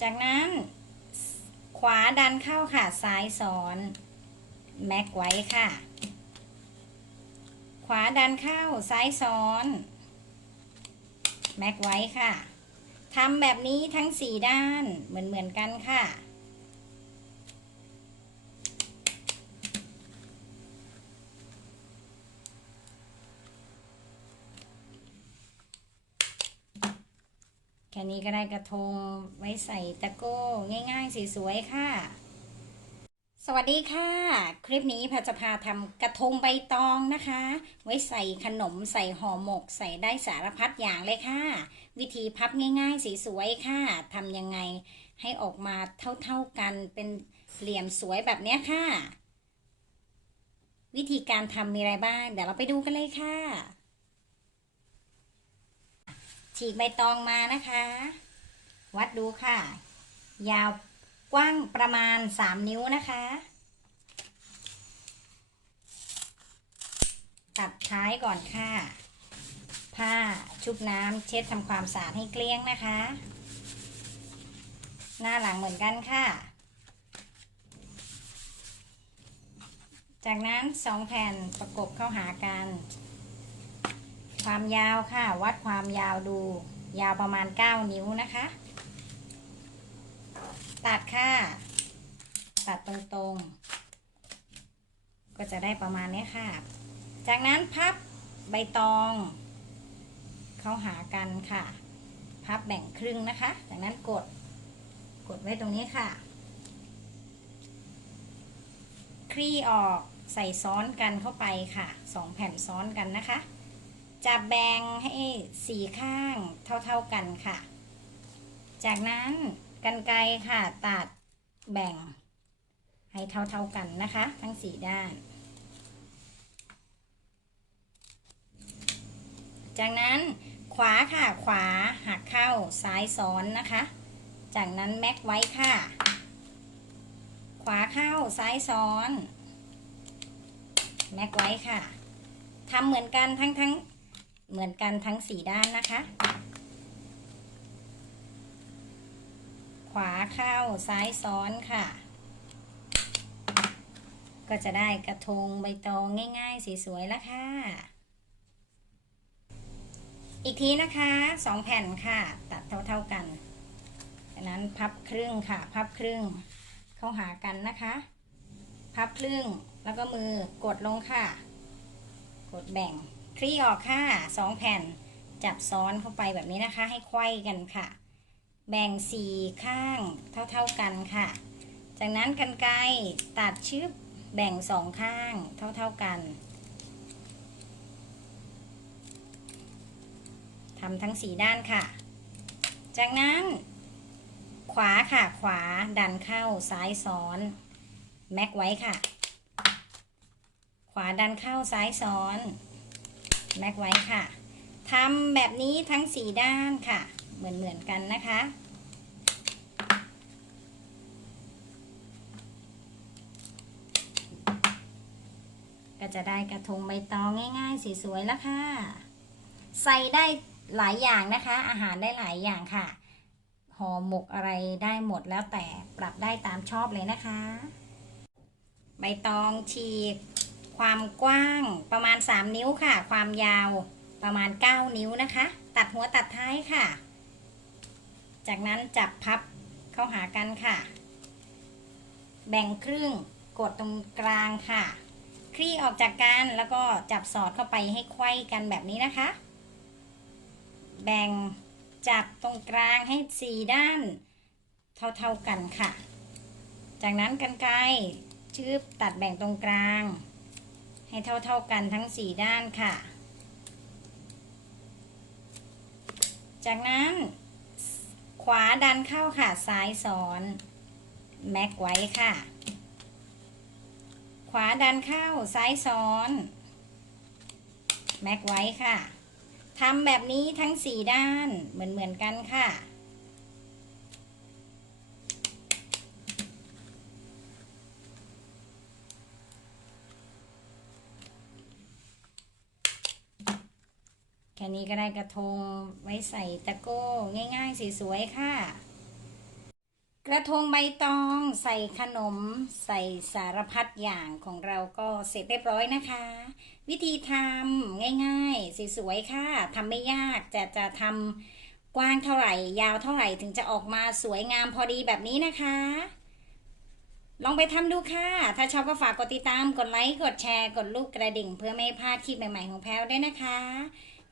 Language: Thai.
จากนั้นขวาดันเข้าค่ะซ้ายซ้อนแม็กไว้ค่ะ ขวาดันเข้าซ้ายซ้อนแม็กไว้ค่ะทำแบบนี้ทั้งสี่ด้านเหมือนเหมือนๆกันค่ะ แค่นี้ก็ได้กระทงไว้ใส่ตะโก้ง่ายๆสวยๆค่ะ สวัสดีค่ะ คลิปนี้พรจะพาทำกระทงใบตองนะคะ ไว้ใส่ขนมใส่ห่อหมก ใส่ได้สารพัดอย่างเลยค่ะ วิธีพับง่ายๆสวยๆค่ะทำยังไงให้ออกมาเท่าๆกันเป็นเหลี่ยมสวยแบบนี้ค่ะ วิธีการทำมีอะไรบ้าง เดี๋ยวเราไปดูกันเลยค่ะ ฉีกใบตองมานะคะ วัดดูค่ะ ยาวกว้างประมาณ 3 นิ้วนะคะ ตัดท้ายก่อนค่ะ ผ้าชุบน้ำเช็ดทำความสะอาดให้เกลี้ยงนะคะ หน้าหลังเหมือนกันค่ะ จากนั้นสองแผ่นประกบเข้าหากัน ความยาวค่ะ วัดความยาวดู ยาวประมาณ 9 นิ้วนะคะ ตัดค่ะ ตัดตรงๆ ก็จะได้ประมาณนี้ค่ะ จากนั้นพับใบตอง เข้าหากันค่ะ พับแบ่งครึ่งนะคะ จากนั้นกด กดไว้ตรงนี้ค่ะ คลี่ออกใส่ซ้อนกันเข้าไปค่ะสองแผ่นซ้อนกันนะคะ จับแบ่งให้สีข้างเท่าๆกันค่ะ จากนั้นกันไกรค่ะตัดแบ่ง ให้เท่าๆกันนะคะ ทั้งสีด้าน จากนั้นขวาค่ะขวาหักเข้าซ้ายซ้อนนะคะ จากนั้นแม็กไว้ค่ะ ขวาเข้าซ้ายซ้อน แม็กไว้ค่ะทำเหมือนกันทั้งทั้ง เหมือนกันทั้งสี่ด้านนะคะ ขวาเข้าซ้ายซ้อนค่ะ ก็จะได้กระทงใบตองง่ายๆสวยๆแล้วค่ะ อีกทีนะคะสองแผ่นค่ะ ตัดเท่าๆกันจากนั้นพับครึ่งค่ะ พับครึ่งเข้าหากันนะคะ พับครึ่งแล้วก็มือกดลงค่ะ กดแบ่ง คลี่ออกค่ะสองแผ่นจับซ้อนเข้าไปแบบนี้นะคะ ให้ไขว้กันค่ะ แบ่งสี่ข้างเท่าๆกันค่ะ จากนั้นกันไกรตัดชึบแบ่งสองข้างเท่าๆกันทำทั้งสีด้านค่ะ จากนั้น ขวาค่ะขวาดันเข้าซ้ายซ้อน แม็กไว้ค่ะ ขวาดันเข้าซ้ายซ้อน แม็กไว้ค่ะทำแบบนี้ทั้งสี่ด้านค่ะ เหมือนเหมือนกันนะคะ ก็จะได้กระทงใบตองง่าย ๆ สวยๆแล้วค่ะ ใส่ได้หลายอย่างนะคะ อาหารได้หลายอย่างค่ะห่อหมกอะไรได้หมดแล้วแต่ปรับได้ตามชอบเลยนะคะ ใบตองฉีก ความกว้างประมาณ 3 นิ้วค่ะ ความยาวประมาณ 9 นิ้วนะคะ ตัดหัวตัดท้ายค่ะ จากนั้นจับพับเข้าหากันค่ะ แบ่งครึ่งกดตรงกลางค่ะ คลี่ออกจากกันแล้วก็จับสอดเข้าไปให้ไขว้กันแบบนี้นะคะ แบ่งจับตรงกลางให้สี่ด้านเท่าๆกันค่ะ จากนั้นกันไกรชืบตัดแบ่งตรงกลาง ให้เท่าๆกันทั้งสี่ด้านค่ะ จากนั้น ขวาดันเข้าค่ะ ซ้ายซ้อน แม็กไว้ค่ะ ขวาดันเข้า ซ้ายซ้อน แม็กไว้ค่ะทำแบบนี้ทั้งสี่ด้านเหมือนเหมือนๆกันค่ะ ค่นี้ก็ได้กระทงไว้ใส่ตะโก้ง่ายๆสวยๆค่ะ กระทงใบตองใส่ขนม ใส่สารพัดอย่างของเราก็เสร็จเรียบร้อยนะคะ วิธีทำง่ายๆสวยๆค่ะทำไม่ยากจะจะทำกว้างเท่าไหร่ ยาวเท่าไหร่ถึงจะออกมาสวยงามพอดีแบบนี้นะคะลองไปทำดูค่ะ ถ้าชอบก็ฝากกดติดตาม กดไลค์ กดแชร์ กดลูกกระดิ่ง เพื่อไม่พลาดคลิปใหม่ ๆ ของแพลวด้วยนะคะ